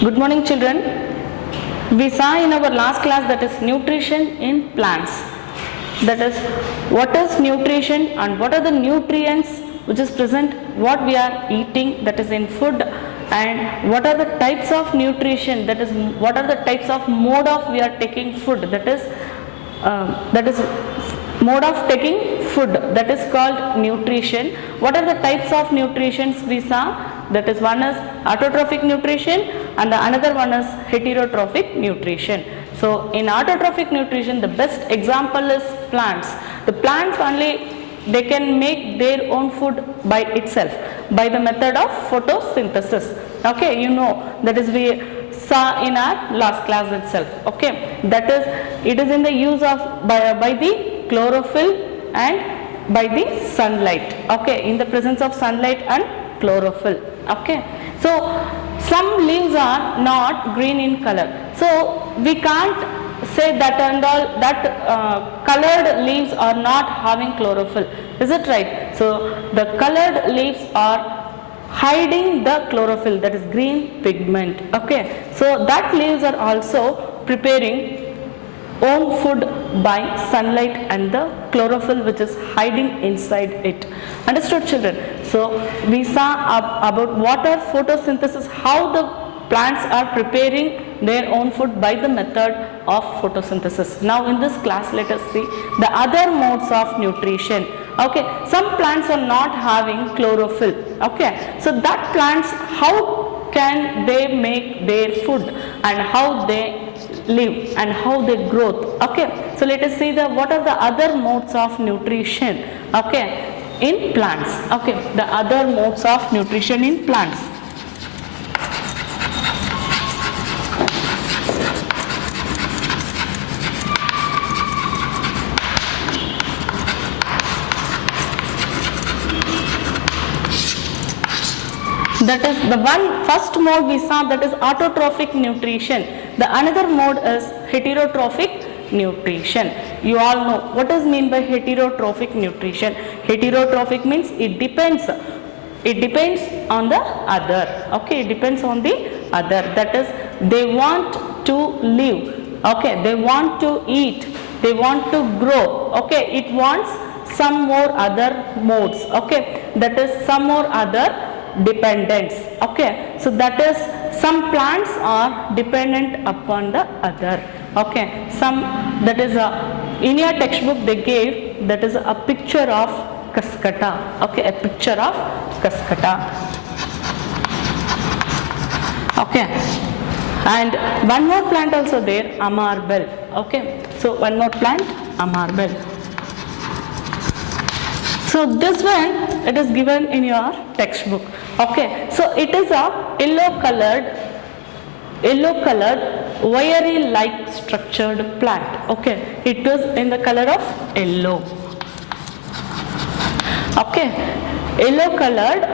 Good morning, children. We saw in our last class that is nutrition in plants. That is, what is nutrition and what are the nutrients which is present, what we are eating, that is in food, and what are the types of nutrition, that is what are the types of mode of we are taking food, that is mode of taking food, that is called nutrition. What are the types of nutritions we saw? That is, one is autotrophic nutrition and the another one is heterotrophic nutrition. So in autotrophic nutrition, the best example is plants. The plants only, they can make their own food by itself by the method of photosynthesis. Okay, you know, that is we saw in our last class itself. Okay, that is, it is in the use of by the chlorophyll and by the sunlight. Okay, in the presence of sunlight and chlorophyll. Okay, so some leaves are not green in color, so we can't say that and all that colored leaves are not having chlorophyll. Is it right? So the colored leaves are hiding the chlorophyll, that is green pigment. Okay, so that leaves are also preparing own food by sunlight and the chlorophyll which is hiding inside it. Understood, children? So we saw about what are photosynthesis, how the plants are preparing their own food by the method of photosynthesis. Now in this class, let us see the other modes of nutrition. Okay, some plants are not having chlorophyll. Okay, so that plants, how can they make their food and how they live and how they grow? Okay, so let us see the what are the other modes of nutrition, okay, in plants. Okay, the other modes of nutrition in plants. That is the one first mode we saw, that is autotrophic nutrition. The another mode is heterotrophic nutrition. You all know what is mean by heterotrophic nutrition. Heterotrophic means it depends on the other. Okay, it depends on the other. That is, they want to live. Okay, they want to eat. They want to grow. Okay, it wants some more other modes. Okay, that is some more other dependence. Okay, so that is, some plants are dependent upon the other. Okay, some, that is in your textbook they gave, that is a picture of cascata. Okay, a picture of cascata. Okay, and one more plant also there, amarbel. Okay, so one more plant, amarbel. So this one, it is given in your textbook. Okay, so it is a yellow colored wiry like structured plant. Okay, it is in the color of yellow. Okay, yellow colored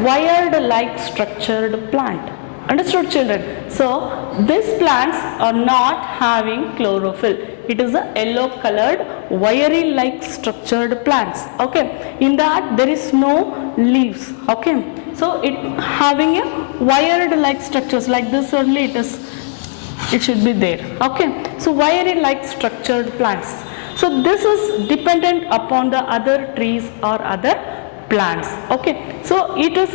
wired like structured plant. Understood, children? So these plants are not having chlorophyll. It is a yellow colored wiry like structured plants. Okay, in that there is no leaves. Okay, so it having a wired like structures, like this only it should be there. Okay, so wiry like structured plants. So this is dependent upon the other trees or other plants. Okay, so it is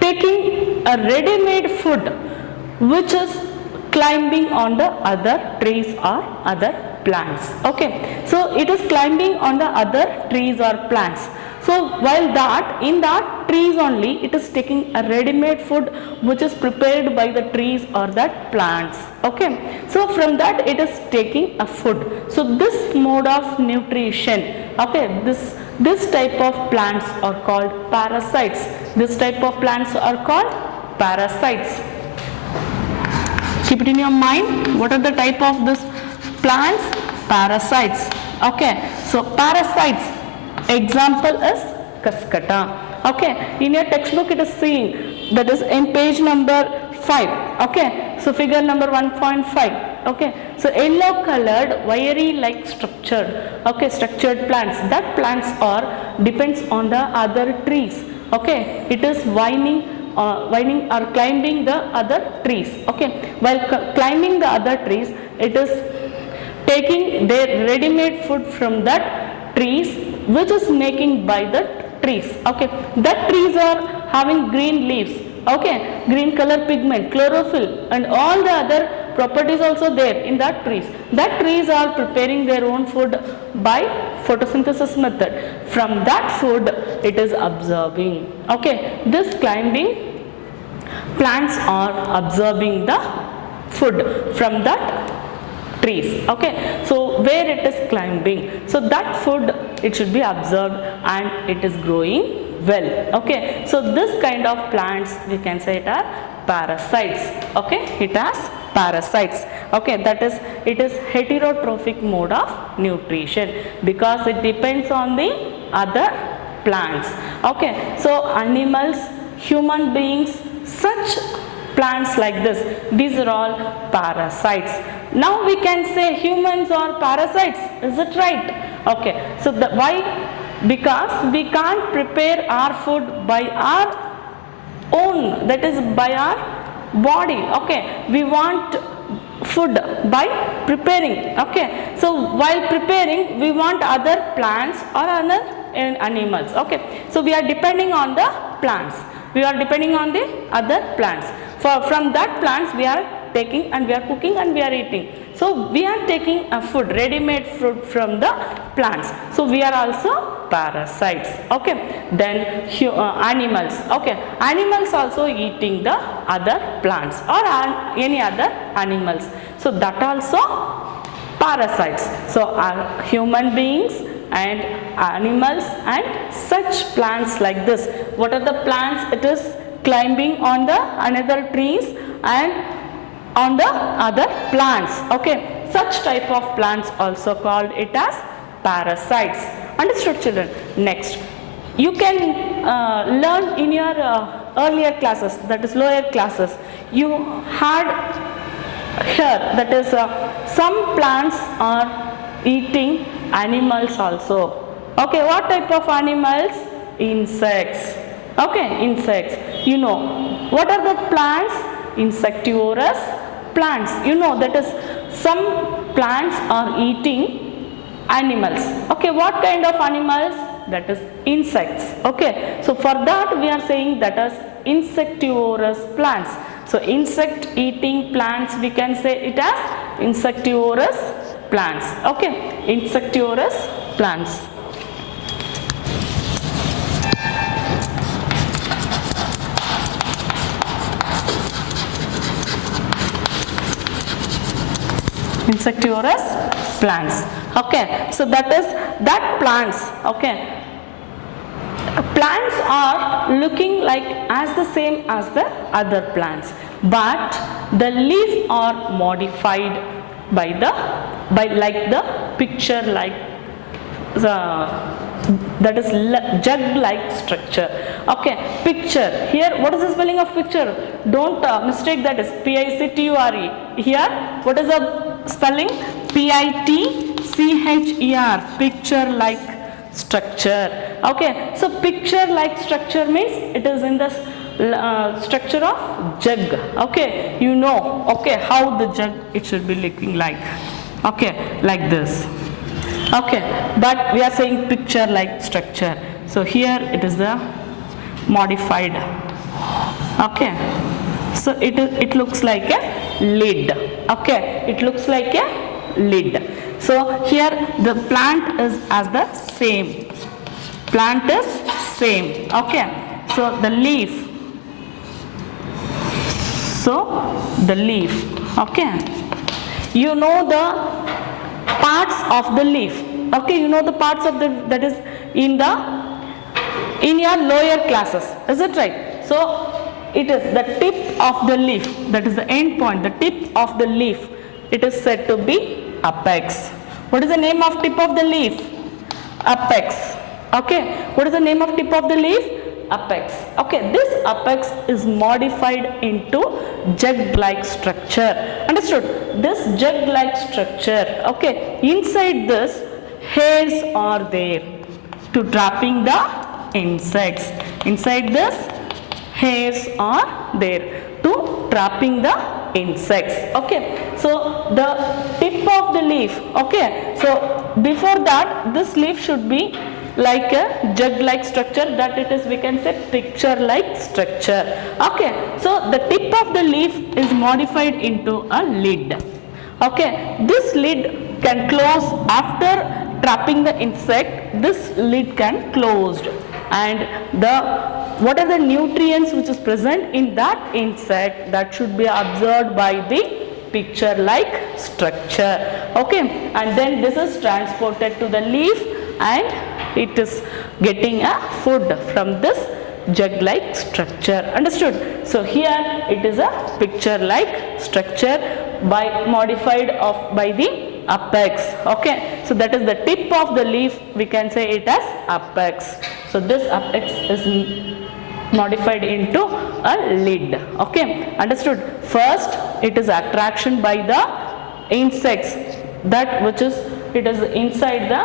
taking a ready-made food which is climbing on the other trees or other plants. Okay, so it is climbing on the other trees or plants. So while that, in that trees only, it is taking a ready-made food which is prepared by the trees or that plants. Okay, so from that it is taking a food. So this mode of nutrition, okay, this type of plants are called parasites. This type of plants are called parasites. Keep it in your mind, what are the type of this plants? Parasites. Okay, so parasites, example is cascata. Okay, in your textbook it is seen, that is in page number 5. Okay, so figure number 1.5. Okay, so yellow colored wiry like structured plants, that plants are depends on the other trees. Okay, it is winding whining or climbing the other trees. Okay, while climbing the other trees, it is taking their ready-made food from that trees, which is making by the trees. Okay, that trees are having green leaves. Okay, green color pigment, chlorophyll, and all the other properties also there in that trees. That trees are preparing their own food by photosynthesis method. From that food, it is absorbing. Okay, this climbing plants are absorbing the food from that trees. Okay, so where it is climbing, so that food it should be absorbed and it is growing well. Okay, so this kind of plants we can say it are parasites. Okay, it has parasites. Okay, that is, it is heterotrophic mode of nutrition because it depends on the other plants. Okay, so animals, human beings, such plants like this, these are all parasites. Now we can say humans are parasites, is it right? Okay, so why? Because we can't prepare our food by our own, that is by our body. Okay, we want food by preparing. Okay, so while preparing we want other plants or other animals. Okay, so we are depending on the plants, we are depending on the other plants. From that plants we are taking and we are cooking and we are eating. So we are taking a food, ready-made food from the plants. So we are also parasites. Okay, then animals. Okay, animals also eating the other plants or any other animals. So that also parasites. So human beings and animals and such plants like this. What are the plants? It is climbing on the another trees and on the other plants. Okay, such type of plants also called it as parasites. Understood, children? Next, you can learn in your earlier classes, that is lower classes, you had here that is some plants are eating animals also. Okay, what type of animals? Insects. Okay, insects. You know, what are the plants? Insectivorous plants. You know, that is some plants are eating animals. Okay, what kind of animals? That is insects. Okay, so for that we are saying that is insectivorous plants. So insect eating plants, we can say it as insectivorous plants. Okay, insectivorous plants. Insectivorous plants. Okay, so that is that plants. Okay, plants are looking like as the same as the other plants, but the leaf are modified by like the picture like that is jug like structure. Okay, picture. Here what is the spelling of picture? Don't mistake that is P-I-C-T-U-R-E. Here what is the spelling? P-I-T-C-H-E-R. Picture like structure. Okay, so picture like structure means it is in the structure of jug. Okay, you know, okay, how the jug it should be looking like. Okay, like this. Okay, but we are saying picture like structure. So here it is the modified. Okay, so it looks like a lid. Okay, it looks like a lid. So here the plant is as the same. Plant is same. Okay, so the leaf. So the leaf. Okay, you know the parts of the leaf. Okay, you know the parts of the that is in your lower classes. Is it right? So it is the tip of the leaf, that is the end point, the tip of the leaf. It is said to be apex. What is the name of tip of the leaf? Apex. Okay, what is the name of tip of the leaf? Apex. Okay, this apex is modified into jug-like structure. Understood? This jug-like structure. Okay, inside this hairs are there to trapping the insects. Inside this hairs are there to trapping the insects. Okay, so the tip of the leaf, okay, so before that this leaf should be like a jug like structure, that it is, we can say, picture like structure. Okay, so the tip of the leaf is modified into a lid. Okay, this lid can close after trapping the insect. This lid can closed, and the what are the nutrients which is present in that insect, that should be absorbed by the picture like structure. Okay, and then this is transported to the leaf and it is getting a food from this jug like structure. Understood? So here it is a picture like structure by modified of by the apex. Okay, so that is the tip of the leaf, we can say it as apex. So this apex is modified into a lid. Okay, understood? First it is attraction by the insects, that which is, it is inside the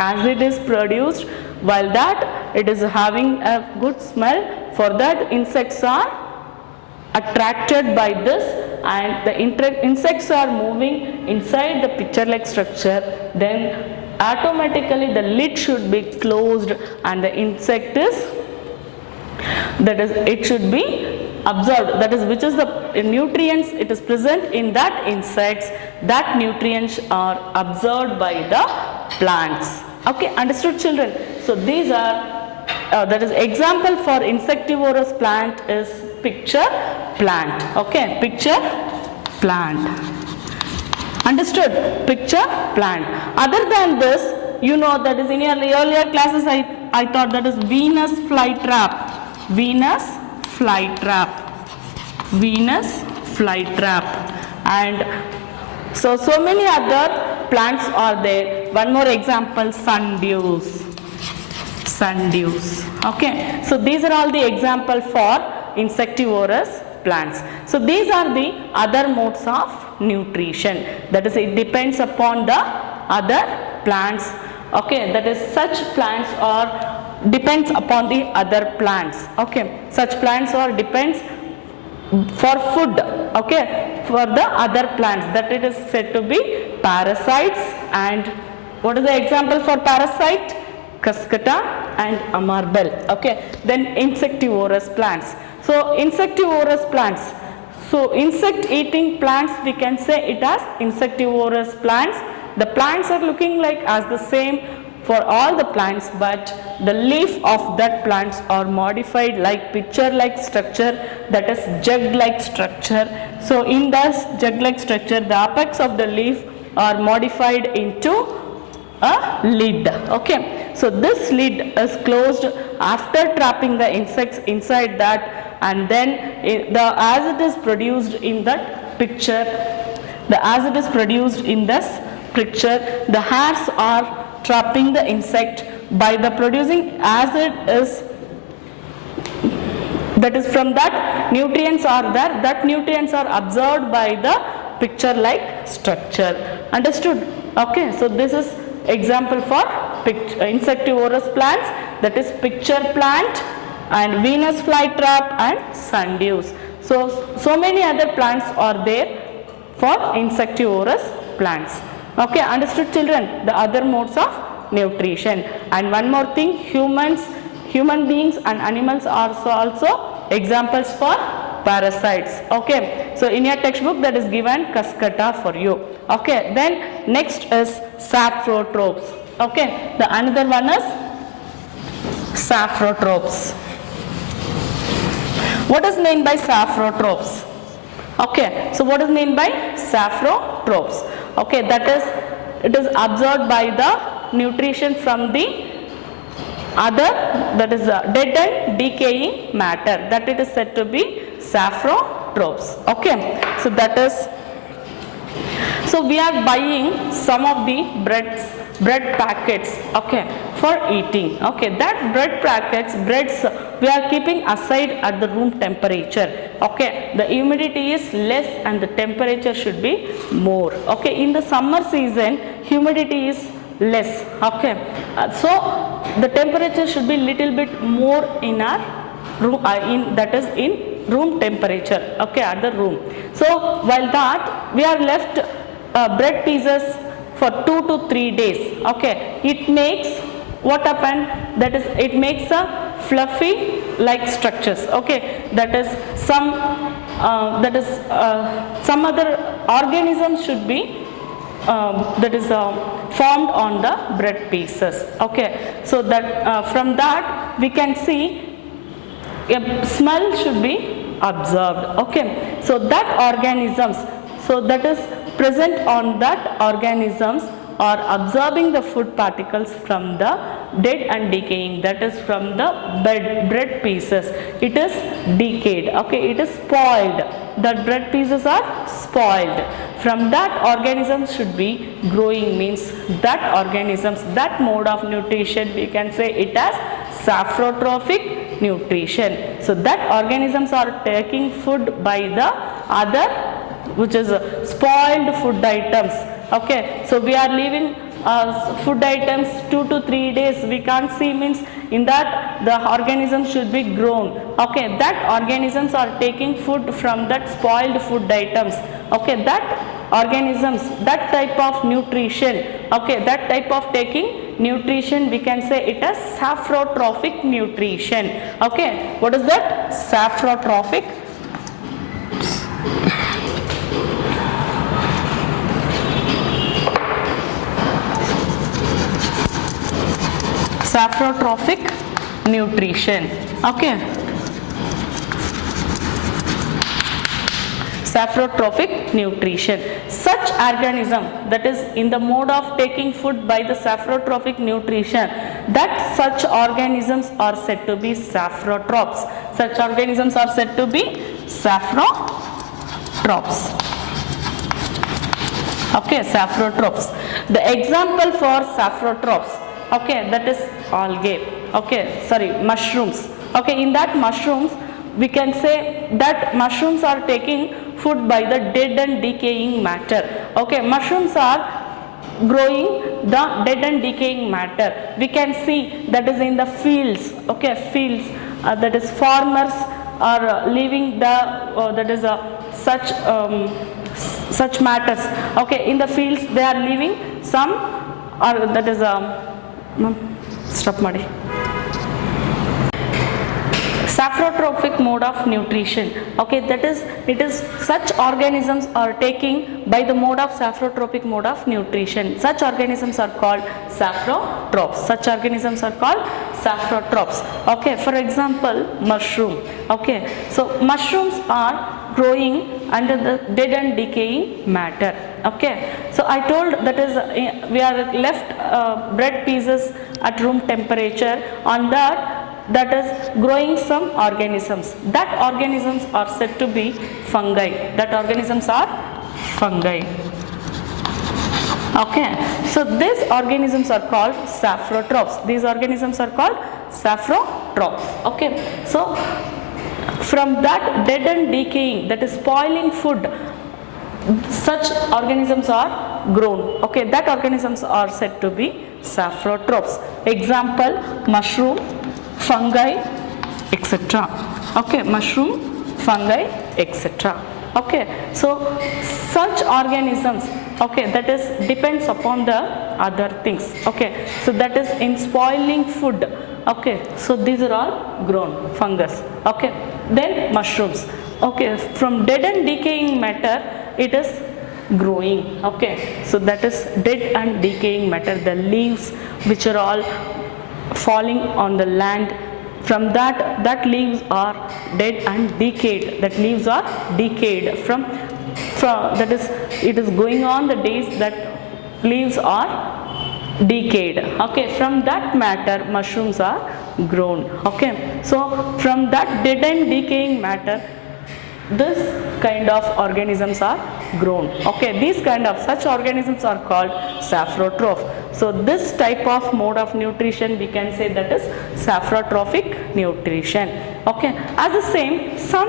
acid is produced, while that it is having a good smell. For that insects are attracted by this, and the insects are moving inside the picture like structure, then automatically the lid should be closed and the insect is, that is, it should be absorbed, that is, which is the nutrients it is present in that insects, that nutrients are absorbed by the plants. Okay, understood children? So these are that is example for insectivorous plant is picture plant. Okay, picture plant. Understood? Picture plant. Other than this, you know, that is in your earlier classes I thought that is Venus flytrap. Venus flytrap. Venus flytrap. And so many other plants are there. One more example, sundews. Sundews. Okay, so these are all the example for insectivorous plants. So these are the other modes of nutrition, that is, it depends upon the other plants. Okay, that is, such plants are depends upon the other plants. Okay, such plants are depends for food. Okay, for the other plants, that it is said to be parasites. And what is the example for parasite? Cuscuta and amarbel. Okay, then insectivorous plants. So insectivorous plants, so insect eating plants, we can say it as insectivorous plants. The plants are looking like as the same for all the plants, but the leaf of that plants are modified like picture like structure, that is jug like structure. So in this jug like structure, the apex of the leaf are modified into a lid. Okay, so this lid is closed after trapping the insects inside that, and then the acid is produced in that picture. The acid is produced in this picture. The hairs are trapping the insect. By the producing acid is, that is, from that nutrients are there, that nutrients are absorbed by the picture like structure. Understood? Okay, so this is example for insectivorous plants, that is picture plant and Venus flytrap and sundews. So many other plants are there for insectivorous plants. Okay, understood children? The other modes of nutrition. And one more thing, human beings and animals are also examples for parasites. Okay, so in your textbook that is given Cuscuta for you. Okay, then next is saprotropes. Okay, the another one is saprotropes. What is meant by saprotropes? Okay, so what is meant by saprotropes? Okay, that is, it is absorbed by the nutrition from the other, that is dead and decaying matter, that it is said to be saprotropes. Okay, so that is, so we are buying some of the bread packets, okay, for eating. Okay, that breads we are keeping aside at the room temperature. Okay, the humidity is less and the temperature should be more. Okay, in the summer season humidity is less. Okay, so the temperature should be little bit more in our room, that is in room temperature, okay, at the room. So while that we are left bread pieces for 2 to 3 days, okay, it makes what happened, that is it makes a fluffy like structures, okay, that is some other organisms should be formed on the bread pieces, okay. So that from that we can see a smell should be observed, okay. So that organisms, so that is present on that organisms are absorbing the food particles from the dead and decaying, that is from the bread pieces. It is decayed, okay, it is spoiled, the bread pieces are spoiled. From that organisms should be growing, means that organisms, that mode of nutrition we can say it as saprotrophic nutrition. So that organisms are taking food by the other, which is spoiled food items, okay. So we are leaving food items 2 to 3 days, we can't see, means in that the organism should be grown, okay. That organisms are taking food from that spoiled food items, okay. That organisms, that type of nutrition, okay, that type of taking nutrition we can say it as saprotrophic nutrition, okay. What is that? Saprotrophic. Saprotrophic nutrition, okay. Saprotrophic nutrition. Such organism that is in the mode of taking food by the saprotrophic nutrition, that such organisms are said to be saprotrophs. Such organisms are said to be saprotrophs. Okay, saprotrophs. The example for saprotrophs, okay, that is algae, okay, sorry, mushrooms, okay. In that mushrooms we can say that mushrooms are taking food by the dead and decaying matter, okay. Mushrooms are growing the dead and decaying matter, we can see that is in the fields, okay, fields, that is farmers are leaving the that is such matters, okay. In the fields they are leaving some, or that is stop ಮಾಡಿ. Saprotrophic mode of nutrition, okay, that is it is such organisms are taking by the mode of saprotrophic mode of nutrition. Such organisms are called saprotrophs. Such organisms are called saprotrophs, okay. For example, mushroom, okay. So mushrooms are growing under the dead and decaying matter, okay. So I told that is we are left bread pieces at room temperature, on that is growing some organisms. That organisms are said to be fungi. That organisms are fungi, okay. So these organisms are called saprotrophs. These organisms are called saprotrophs, okay. So from that dead and decaying, that is spoiling food, such organisms are grown, okay. That organisms are said to be saprotrophs. Example, mushroom, fungi, etc., okay. Mushroom, fungi, etc., okay. So such organisms, okay, that is depends upon the other things, okay. So that is in spoiling food, okay. So these are all grown, fungus, okay. Then mushrooms, okay, from dead and decaying matter it is growing, okay. So that is dead and decaying matter, the leaves which are all falling on the land, from that leaves are dead and decayed, that leaves are decayed from that is it is going on the days that leaves are decayed, okay. From that matter mushrooms are grown, okay. So from that dead and decaying matter this kind of organisms are grown, okay. These kind of such organisms are called saprotroph. So this type of mode of nutrition we can say that is saprotrophic nutrition, okay. As the same, some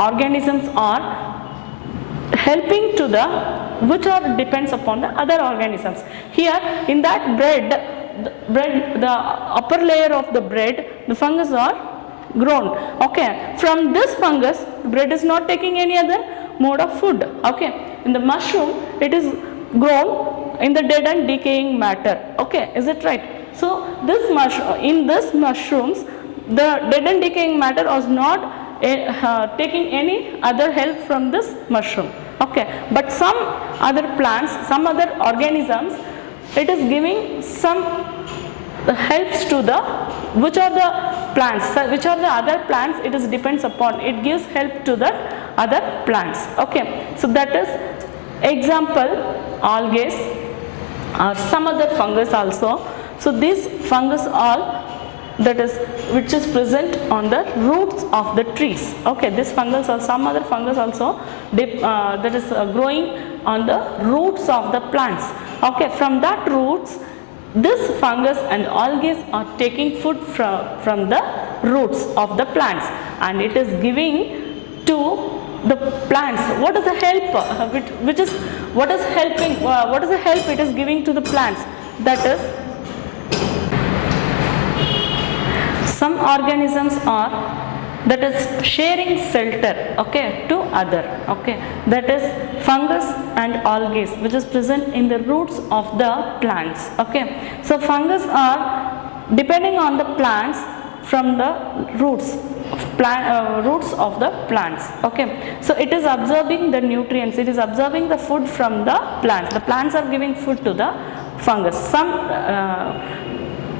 organisms are helping to the which are depends upon the other organisms. Here in that bread, the upper layer of the bread, the fungus are grown. Okay, from this fungus, bread is not taking any other mode of food. Okay, in the mushroom, it is grown in the dead and decaying matter. Okay, is it right? So this in this mushrooms, the dead and decaying matter was not taking any other help from this mushroom. Okay, but some other plants, some other organisms, it is giving some helps to the, which are the plants, which are the other plants it is depends upon, it gives help to the other plants. Okay, so that is example algae or some other fungus also. So these fungus all, that is which is present on the roots of the trees. Okay, this fungus or some other fungus also that is growing on the roots of the plants. Okay, from that roots, this fungus and algae are taking food from the roots of the plants, and it is giving to the plants. What is the help? What is helping? What is the help it is giving to the plants? That is, some organisms are, that is sharing shelter, okay, to other. Okay, that is fungus and algae which is present in the roots of the plants. Okay, so fungus are depending on the plants from the roots of the plants. Okay, so it is absorbing the nutrients, it is absorbing the food from the plants are giving food to the fungus,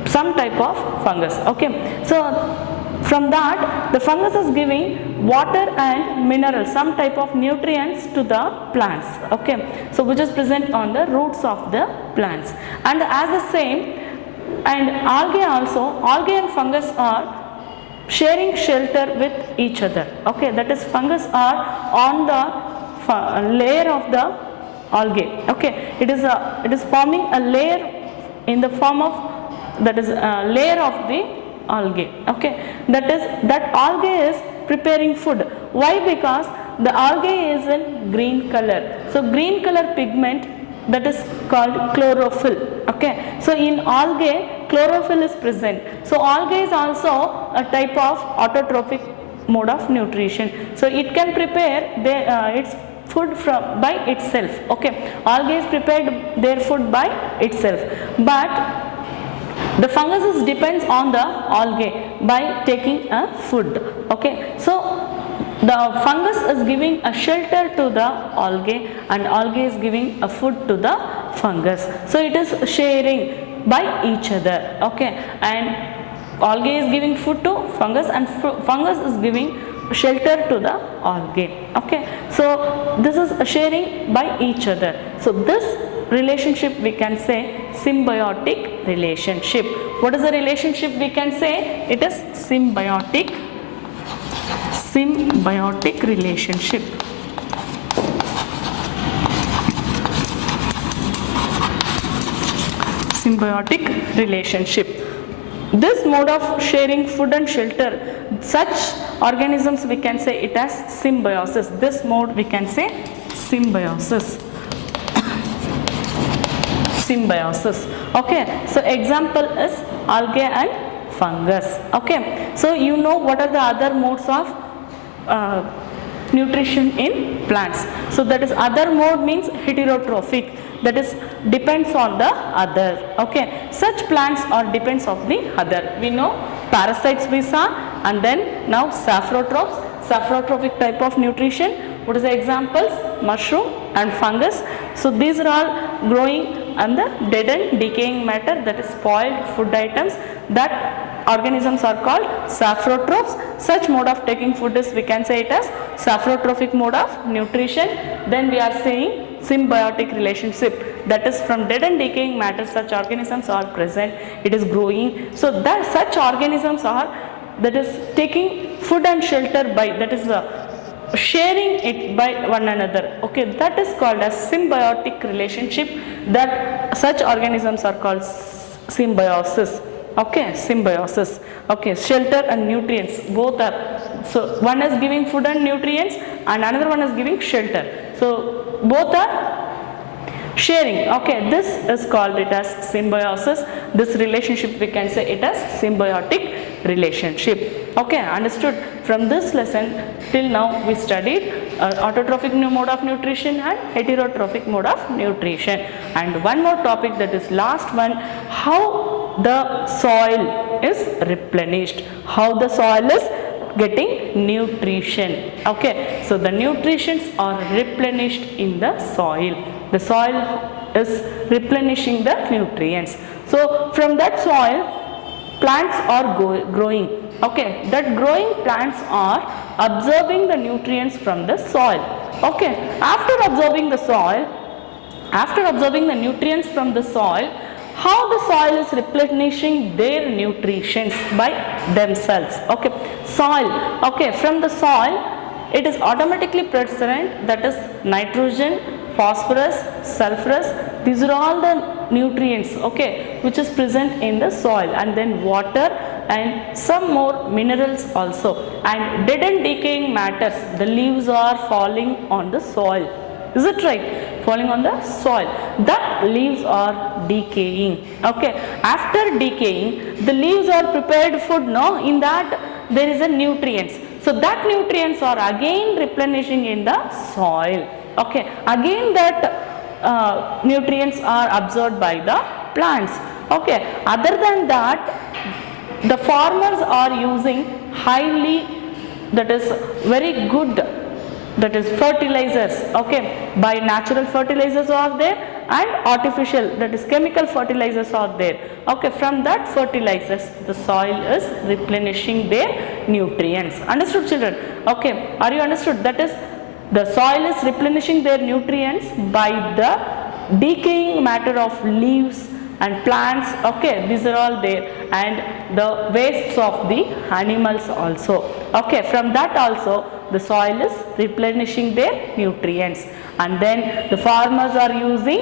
some type of fungus. Okay, so from that the fungus is giving water and minerals, some type of nutrients to the plants. Okay, so which is present on the roots of the plants. And as the same, and algae also, algae and fungus are sharing shelter with each other. Okay, that is fungus are on the layer of the algae. Okay, it is forming a layer in the form of, that is a layer of the algae. Okay, that algae is preparing food. Why? Because the algae is in green color. So green color pigment, that is called chlorophyll. Okay, so in algae chlorophyll is present. So algae is also a type of autotrophic mode of nutrition. So it can prepare its food by itself. Okay, algae is prepared their food by itself, but the fungus depends on the algae by taking a food. Okay, so the fungus is giving a shelter to the algae, and algae is giving a food to the fungus. So it is sharing by each other. Okay, and algae is giving food to fungus, and fungus is giving shelter to the algae. Okay, so this is sharing by each other. So this relationship we can say symbiotic relationship. What is the relationship we can say? It is symbiotic relationship. Symbiotic relationship. This mode of sharing food and shelter, such organisms we can say it as symbiosis. This mode we can say symbiosis. Symbiosis. Okay, so example is algae and fungus. Okay, so you know what are the other modes of nutrition in plants. So that is, other mode means heterotrophic, that is depends on the other. Okay, such plants are depends on the other. We know parasites we saw, and then now saprotrophic type of nutrition. What is the examples? Mushroom and fungus. So these are all growing on the dead and decaying matter, that is spoiled food items. That organisms are called saprotrophs. Such mode of taking food is, we can say it as saprotrophic mode of nutrition. Then we are saying symbiotic relationship, that is from dead and decaying matter such organisms are present, it is growing. So that such organisms are, that is taking food and shelter by, that is sharing it by one another. Okay, that is called as symbiotic relationship. That such organisms are called symbiosis. Okay, symbiosis. Okay, shelter and nutrients both are, so one is giving food and nutrients and another one is giving shelter, so both are sharing. Okay, this is called it as symbiosis. This relationship we can say it as symbiotic relationship. Okay, understood? From this lesson till now we studied autotrophic mode of nutrition and heterotrophic mode of nutrition, and one more topic, that is last one, how the soil is replenished, how the soil is getting nutrition. Okay, so the nutrients are replenished in the soil. The soil is replenishing the nutrients. So from that soil plants are growing. Okay, that growing plants are absorbing the nutrients from the soil. Okay, after absorbing the nutrients from the soil, how the soil is replenishing their nutrients by themselves. Okay, soil, okay, from the soil it is automatically present, that is nitrogen, phosphorus, sulfurous, these are all the nutrients, okay, which is present in the soil, and then water and some more minerals also, and dead and decaying matters, the leaves are falling on the soil. Is it right? Falling on the soil. The leaves are decaying. Okay. After decaying, the leaves are prepared food. No, in that there is a nutrients. So that nutrients are again replenishing in the soil. Okay. Again that nutrients are absorbed by the plants. Okay. Other than that, the farmers are using highly, that is very good, that is fertilizers. Okay, by natural fertilizers are there and artificial, that is chemical fertilizers are there. Okay, from that fertilizers the soil is replenishing their nutrients. Understood, children? Okay, are you understood? That is, the soil is replenishing their nutrients by the decaying matter of leaves and plants. Okay, these are all there, and the wastes of the animals also. Okay, from that also the soil is replenishing their nutrients, and then the farmers are using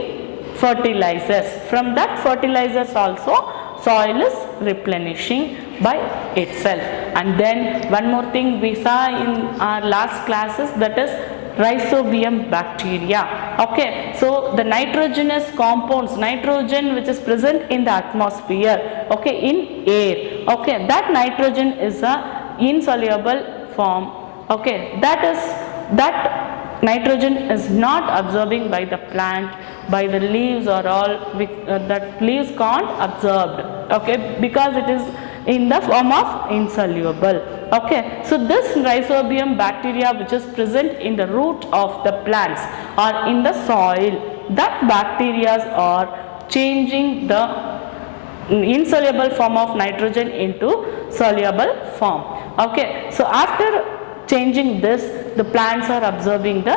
fertilizers. From that fertilizers also soil is replenishing by itself. And then one more thing we saw in our last classes, that is rhizobium bacteria. Okay, so the nitrogenous compounds, nitrogen which is present in the atmosphere, okay, in air, okay, that nitrogen is a insoluble form. Okay, that nitrogen is not absorbing by the plant, by the leaves or all, that leaves can't absorb. Okay, because it is in the form of insoluble. Okay, so this rhizobium bacteria which is present in the root of the plants or in the soil, that bacteria are changing the insoluble form of nitrogen into soluble form. Okay, so after changing this, the plants are absorbing the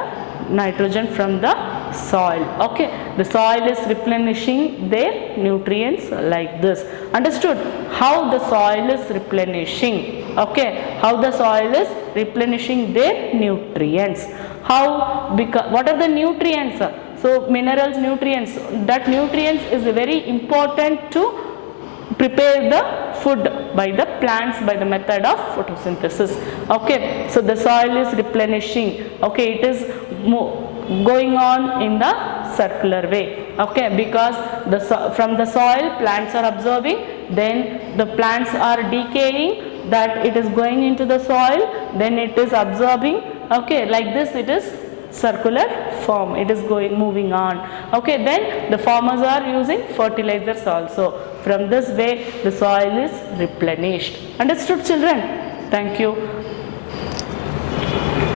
nitrogen from the soil. Okay, the soil is replenishing their nutrients like this. Understood how the soil is replenishing? Okay, how the soil is replenishing their nutrients? How? Because what are the nutrients? So minerals, nutrients, that nutrients is very important to prepare the food by the plants by the method of photosynthesis. Okay, so the soil is replenishing. Okay, it is going on in the circular way. Okay, because from the soil plants are absorbing, then the plants are decaying, that it is going into the soil, then it is absorbing. Okay, like this it is circular form, it is moving on. Okay, then the farmers are using fertilizers also. From this way the soil is replenished. Understood, children? Thank you.